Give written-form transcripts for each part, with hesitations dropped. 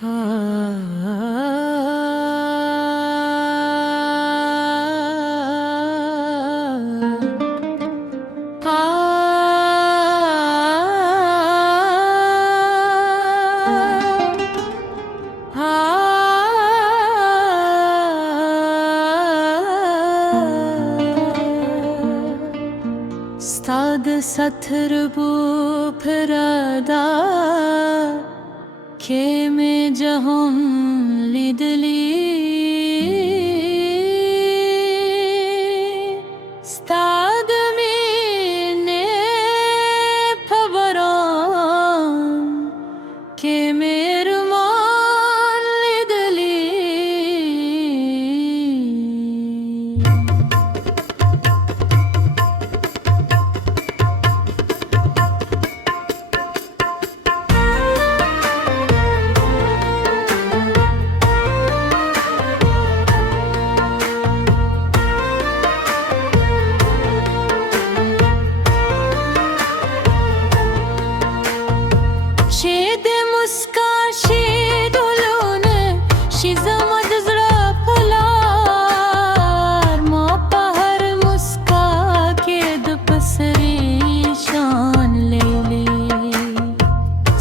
Stad satır bu pırada Keme jahon lidli Stad mine pavaran Keme ruman lidli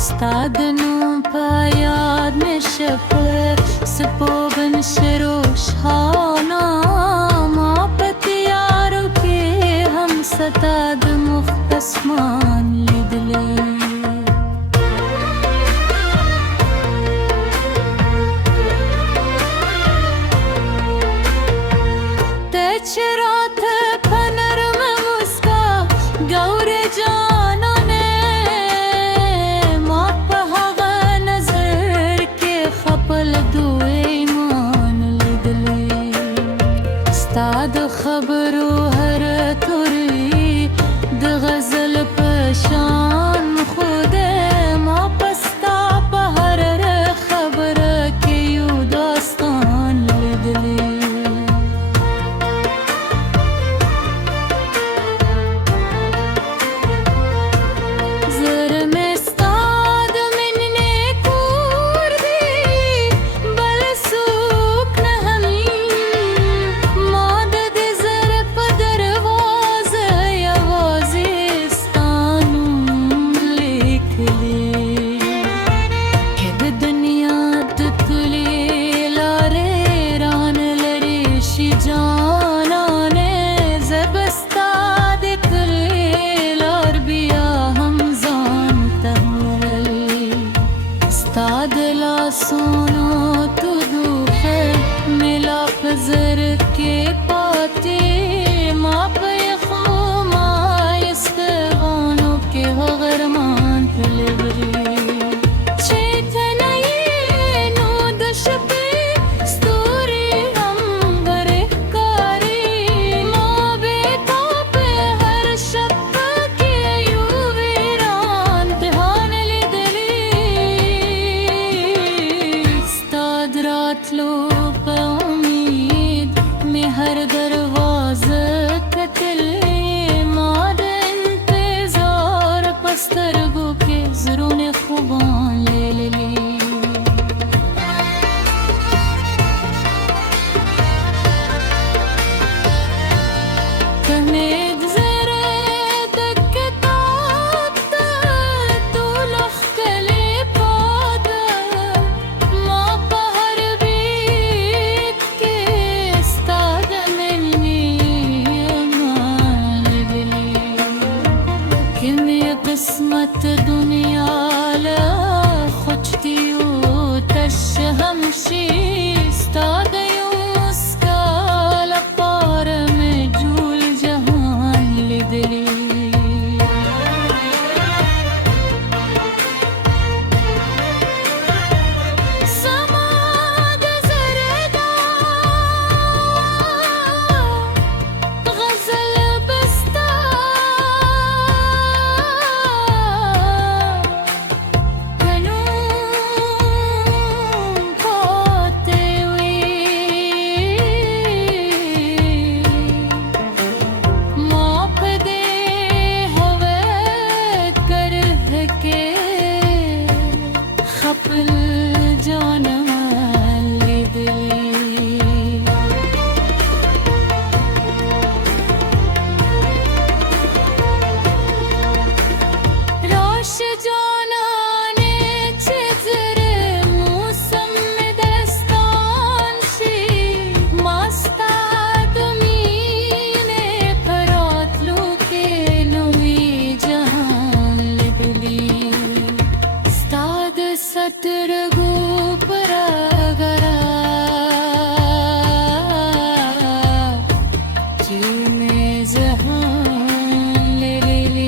Stadnu payad me shapar Spoban sharoshana Maapat yaro ke hum satad mukhtasman lidle Techerat panar me muska gaure jana ne Stad khabru har turi de ghazal pashan khude ma pasta pahar khabar ke yu dastan lidli zar mein stad minne kurdi bal suk nahmi Stad la suno tu duhe mila fazr ke paate maap yakhuma istigano ke gharman filbri chetnaye no dashpe story hum gare kari ma beta pe har shab ke yu viran dhyan lidli रात लो पे उम्मीद में हर दरवाज़ा कत्ल मार इंतज़ार पस्तर سترګو پرګرا چې مې جهان لري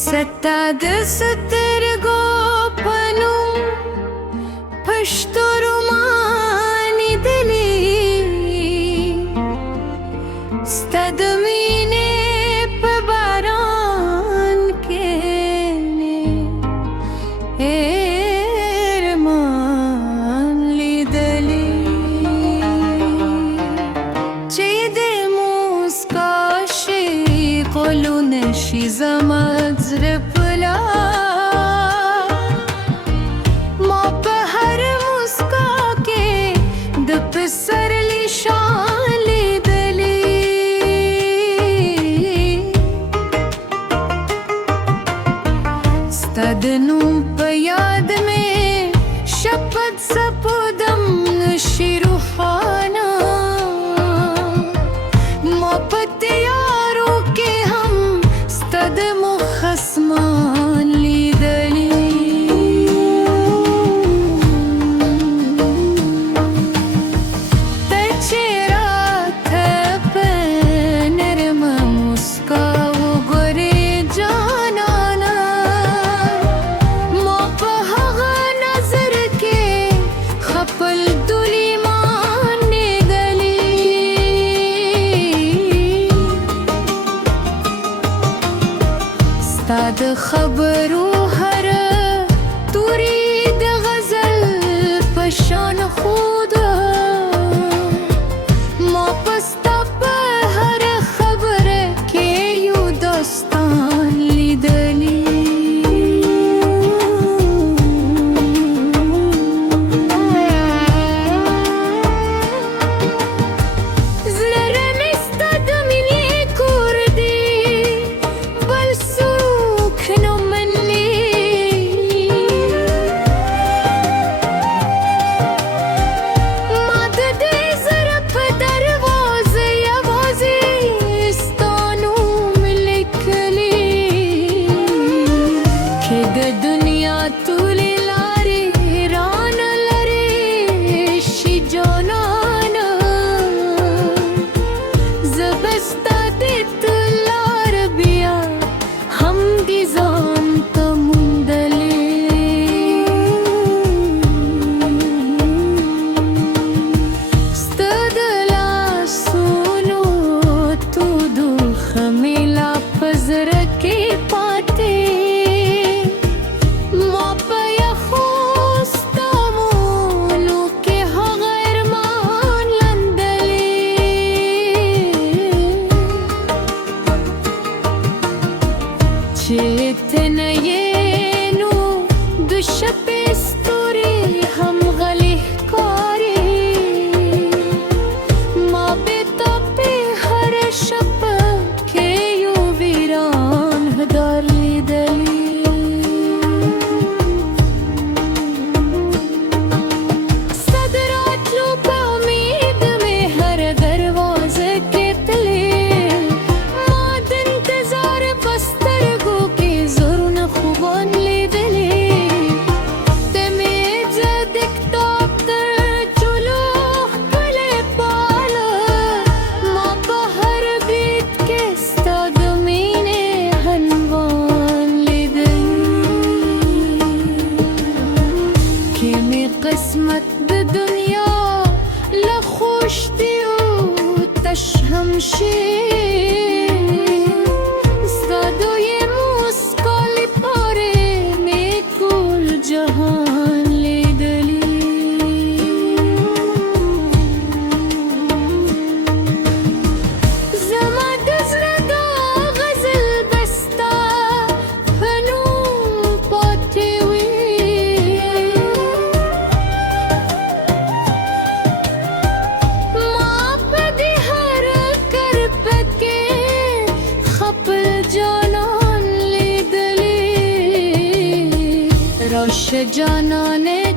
ستا د سترګو پنو پښتو رومانې دلی ستا د مینې په باران کې ارمان لیدلی چې د موسکا شي قولونه شي زما زړه په لار ما په هر موسکا کې د پسرلي شان لیدلی ستا د نوم په یاد مې شپد سپودم نشي روښانه ما په تیارو کې هم ستا د مخ اسمان لیدلی ته چې راته په نرمه موسکا وګورې جانانه ما په هغه نظر کې خپل دولیمان لیدلی ستا د خبرو هر توري د غزل په شان خوده ما په ستا په هر خبره کې یو داستان لیدلی زړه مې ستا د مینې کور دی بل څوک نه مني ما د دې زړه په دروازه یوازې ستا نوم لیکلی که د دنیا ټولې لارې رانه لرې شي جانانه زه به ستا د لار بیا هم دې ځان ته موندلی ستا د لاسونو تودو خمې لا په زړه کې پاتې ما په یخو ستامونو کې هغه ارمان لندلی چې ته نه یې نو د شپې ستوري هم غلي ښکاري ما بې تا په هر شپه کې یو ویران هدار لیدلی ستا د راتلو په امید مې هر دروازه کې تللی ما د انتظار په سترګو کې زرونه خوبان لیدلی ته مې زه د کتاب تر چولو ښکلی پاله ما په هر بیت کې ستا د مینې عنوان لیدلی که مې قسمت د دنیا له خوشتیو تش هم شي ستا د یې موسکا لپاره مې ټول جهان لیدلی زما د زړه دا غزل به ستا په نوم پاتې وي ما په دې هر کرپت রস জননে